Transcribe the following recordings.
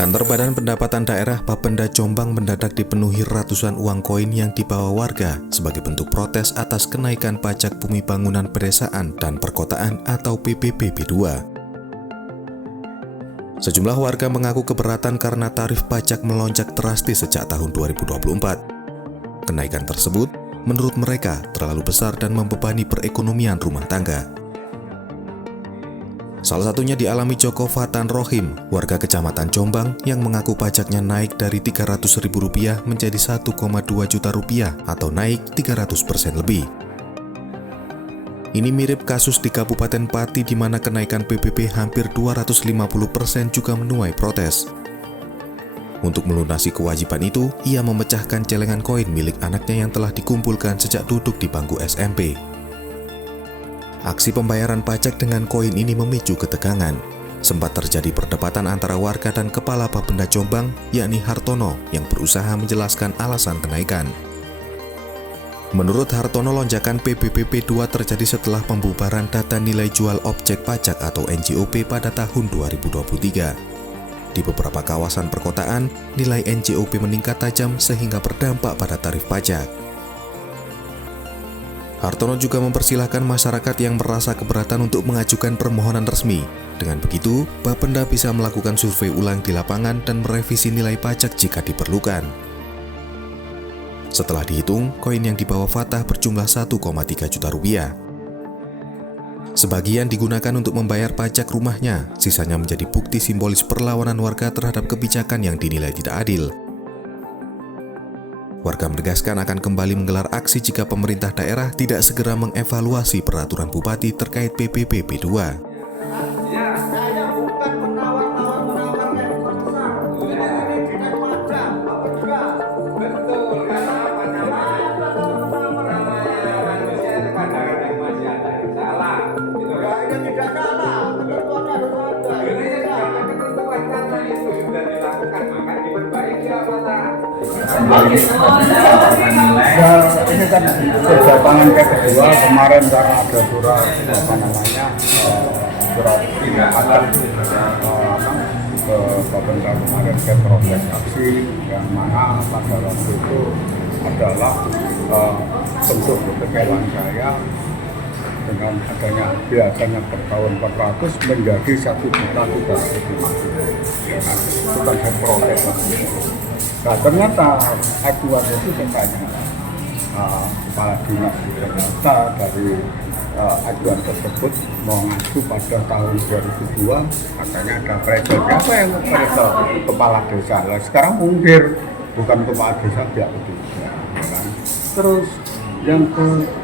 Kantor Badan Pendapatan Daerah Bapenda Jombang mendadak dipenuhi ratusan uang koin yang dibawa warga sebagai bentuk protes atas kenaikan pajak bumi bangunan pedesaan dan perkotaan atau PBBB 2. Sejumlah warga mengaku keberatan karena tarif pajak melonjak drastis sejak tahun 2024. Kenaikan tersebut menurut mereka terlalu besar dan membebani perekonomian rumah tangga. Salah satunya dialami Joko Fatan Rohim, warga Kecamatan Jombang yang mengaku pajaknya naik dari Rp300.000 menjadi Rp1,2 juta atau naik 300% lebih. Ini mirip kasus di Kabupaten Pati di mana kenaikan PBB hampir 250% juga menuai protes. Untuk melunasi kewajiban itu, ia memecahkan celengan koin milik anaknya yang telah dikumpulkan sejak duduk di bangku SMP. Aksi pembayaran pajak dengan koin ini memicu ketegangan. Sempat terjadi perdebatan antara warga dan Kepala Bapenda Jombang, yakni Hartono, yang berusaha menjelaskan alasan kenaikan. Menurut Hartono, lonjakan PBBB 2 terjadi setelah pembubaran data nilai jual objek pajak atau NJOP pada tahun 2023. Di beberapa kawasan perkotaan, nilai NJOP meningkat tajam sehingga berdampak pada tarif pajak. Hartono juga mempersilahkan masyarakat yang merasa keberatan untuk mengajukan permohonan resmi. Dengan begitu, Bapenda bisa melakukan survei ulang di lapangan dan merevisi nilai pajak jika diperlukan. Setelah dihitung, koin yang dibawa Fatah berjumlah Rp1,3 juta. Sebagian digunakan untuk membayar pajak rumahnya, sisanya menjadi bukti simbolis perlawanan warga terhadap kebijakan yang dinilai tidak adil. Warga menegaskan akan kembali menggelar aksi jika pemerintah daerah tidak segera mengevaluasi peraturan bupati terkait PBBB 2. Ini kan kedatangan kedua kemarin karena ada surat surat peringatan ke Bapenda kemarin ke proses aksi yang mana pada waktu itu adalah bentuk kekecewaan saya dengan adanya biasanya per tahun 400 menjadi 1 juta 350. Itu kan saya protes. Nah ternyata aduan itu katanya kepala dinas di Jakarta dari aduan tersebut mengacu pada tahun 2002, katanya ada pressure. Siapa yang pressure? Kepala desa. Nah, sekarang mungkin bukan kepala desa pihak ketiga. Kan? Terus yang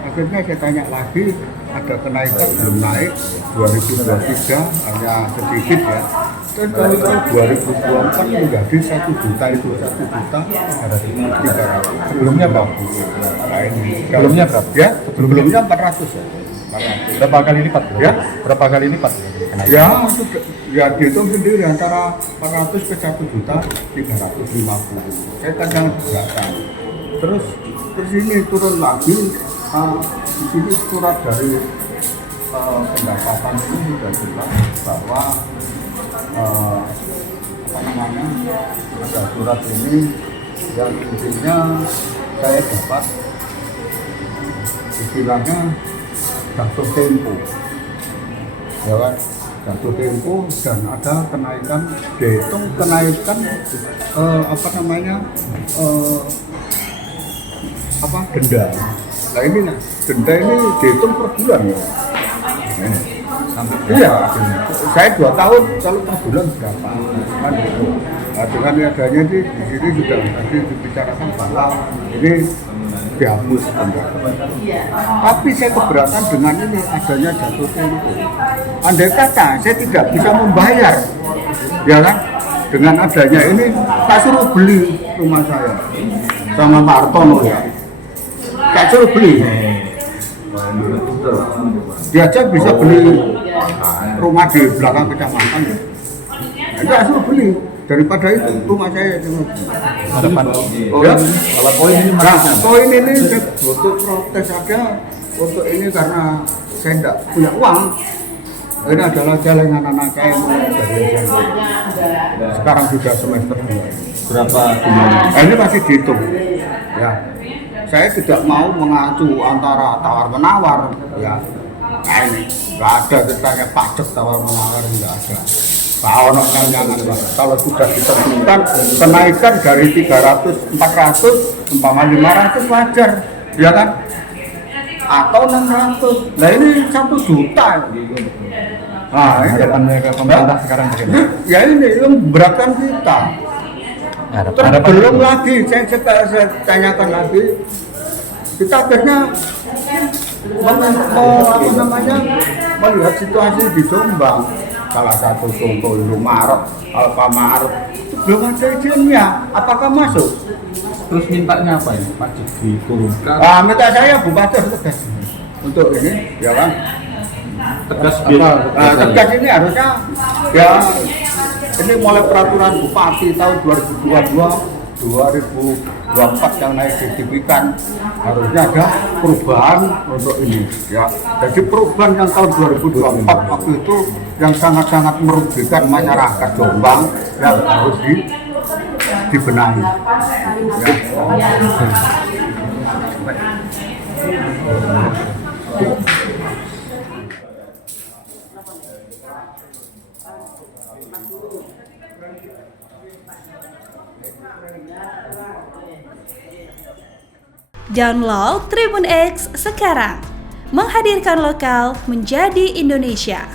akhirnya saya tanya lagi, ada kenaikan belum naik 2023 hanya sedikit ya. Dan kalau tahun 2024 menjadi 1 juta itu 1 juta ada 300. Sebelumnya berapa? Nah ini Sebelumnya berapa? Ya, sebelumnya 400 ya. 400. Berapa kali lipat? Ya? Berapa kali lipat? Ya, itu ya dihitung sendiri antara 400 ke 1 juta 350. Saya kadang beratan. Terus ini turun lagi. Di sini surat dari pendapatan ini sudah jelas bahwa ada surat ini yang intinya saya dapat istilahnya jatuh tempo, ya kan, jatuh tempo dan ada kenaikan, dihitung kenaikan denda. Nah ini denda ini dihitung per bulan ya. Iya, saya 2 tahun kalau per bulan berapa? Kan gitu. Nah, dengan adanya di sini sudah tadi dibicarakan bahwa ini dihapus denda. Tapi saya keberatan dengan ini adanya jatuh tempo. Andai kata saya tidak bisa membayar, ya kan? Dengan adanya ini tak suruh beli rumah saya sama Pak Hartono ya. Tak suruh beli. Dia aja bisa beli rumah di belakang kecamatan. Itu asal beli. Daripada itu rumah saya itu. Ya, Kalau koin ini nah, koin ini untuk protes aja. Untuk ini karena saya tidak punya uang. Ini adalah celengan anak saya dari SMP. Sekarang sudah semester 2. berapa jumlahnya? Nah, ini masih dihitung. Ya, saya tidak mau mengacu antara tawar menawar. Ya, nah ini nggak ada ceritanya pajak tawar menawar, nggak ada. Kalau kalau sudah ditentukan kenaikan dari 300, 400, umpama 500 wajar, ya kan? Atau 600. Nah ini 1 juta. Nah, Harapannya ke pemerintah sekarang bagaimana? ya ini yang memberatkan kita. Terus belum lagi, saya tanyakan lagi, kita akhirnya melihat situasi di Jombang. Salah satu contoh Indomaret, Alfamart, belum ada izinnya. Apakah masuk? Terus mintanya apa ini? Pajak diturunkan? Minta saya Bupati tegas untuk ini, ya kan? Tegas Tegas ini harusnya ya ini mulai peraturan Bupati tahun 2024 yang naik signifikan, harusnya ada perubahan untuk ini ya. Jadi perubahan yang tahun 2024 waktu itu yang sangat-sangat merugikan masyarakat Jombang yang harus dibenahi ya. Download Tribun X sekarang, menghadirkan lokal menjadi Indonesia.